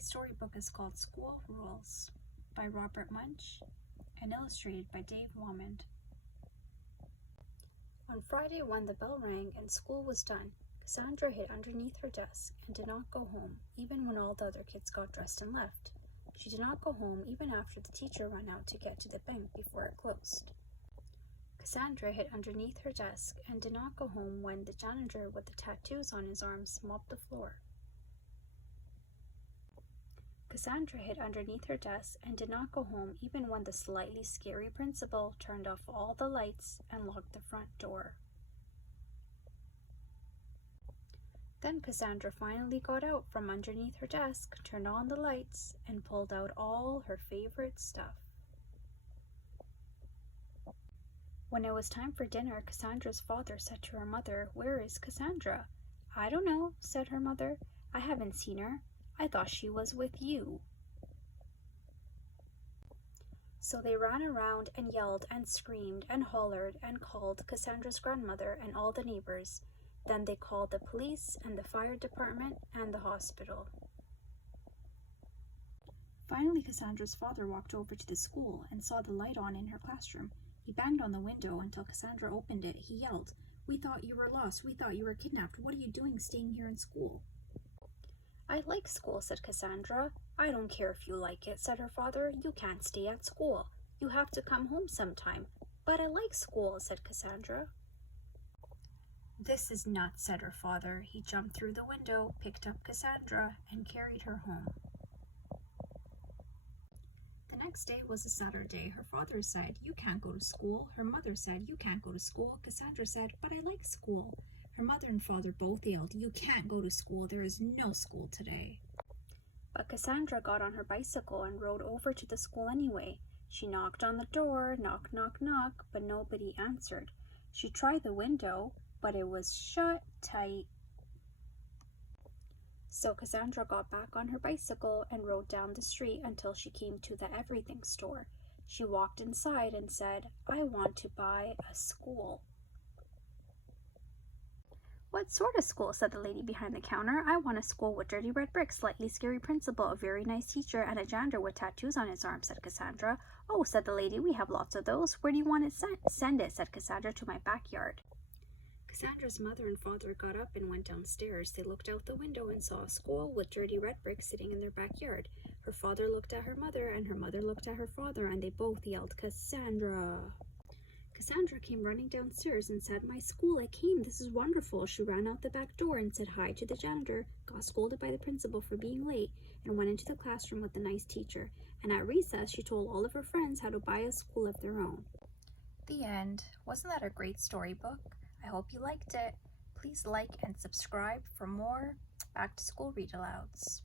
Today's storybook is called School Rules by Robert Munsch and illustrated by Dave Whamond. On Friday, when the bell rang and school was done, Cassandra hid underneath her desk and did not go home, even when all the other kids got dressed and left. She did not go home even after the teacher ran out to get to the bank before it closed. Cassandra hid underneath her desk and did not go home when the janitor with the tattoos on his arms mopped the floor. Cassandra hid underneath her desk and did not go home even when the slightly scary principal turned off all the lights and locked the front door. Then Cassandra finally got out from underneath her desk, turned on the lights, and pulled out all her favorite stuff. When it was time for dinner, Cassandra's father said to her mother, "Where is Cassandra?" "I don't know," said her mother. "I haven't seen her. I thought she was with you." So they ran around and yelled and screamed and hollered and called Cassandra's grandmother and all the neighbors. Then they called the police and the fire department and the hospital. Finally, Cassandra's father walked over to the school and saw the light on in her classroom. He banged on the window until Cassandra opened it. He yelled, "We thought you were lost. We thought you were kidnapped. What are you doing staying here in school?" "I like school," said Cassandra. "I don't care if you like it," said her father. "You can't stay at school. You have to come home sometime." "But I like school," said Cassandra. "This is nuts," said her father. He jumped through the window, picked up Cassandra, and carried her home. The next day was a Saturday. Her father said, "You can't go to school." Her mother said, "You can't go to school." Cassandra said, "But I like school." Her mother and father both yelled, "You can't go to school. There is no school today." But Cassandra got on her bicycle and rode over to the school anyway. She knocked on the door, knock, knock, knock, but nobody answered. She tried the window, but it was shut tight. So Cassandra got back on her bicycle and rode down the street until she came to the everything store. She walked inside and said, "I want to buy a school." "What sort of school?" said the lady behind the counter. "I want a school with dirty red bricks, slightly scary principal, a very nice teacher, and a janitor with tattoos on his arm," said Cassandra. "Oh," said the lady, "we have lots of those. Where do you want it sent?" "Send it," said Cassandra, "to my backyard." Cassandra's mother and father got up and went downstairs. They looked out the window and saw a school with dirty red bricks sitting in their backyard. Her father looked at her mother, and her mother looked at her father, and they both yelled, "Cassandra!" Cassandra came running downstairs and said, "My school, I came. This is wonderful." She ran out the back door and said hi to the janitor, got scolded by the principal for being late, and went into the classroom with the nice teacher. And at recess, she told all of her friends how to buy a school of their own. The end. Wasn't that a great storybook? I hope you liked it. Please like and subscribe for more back to school read alouds.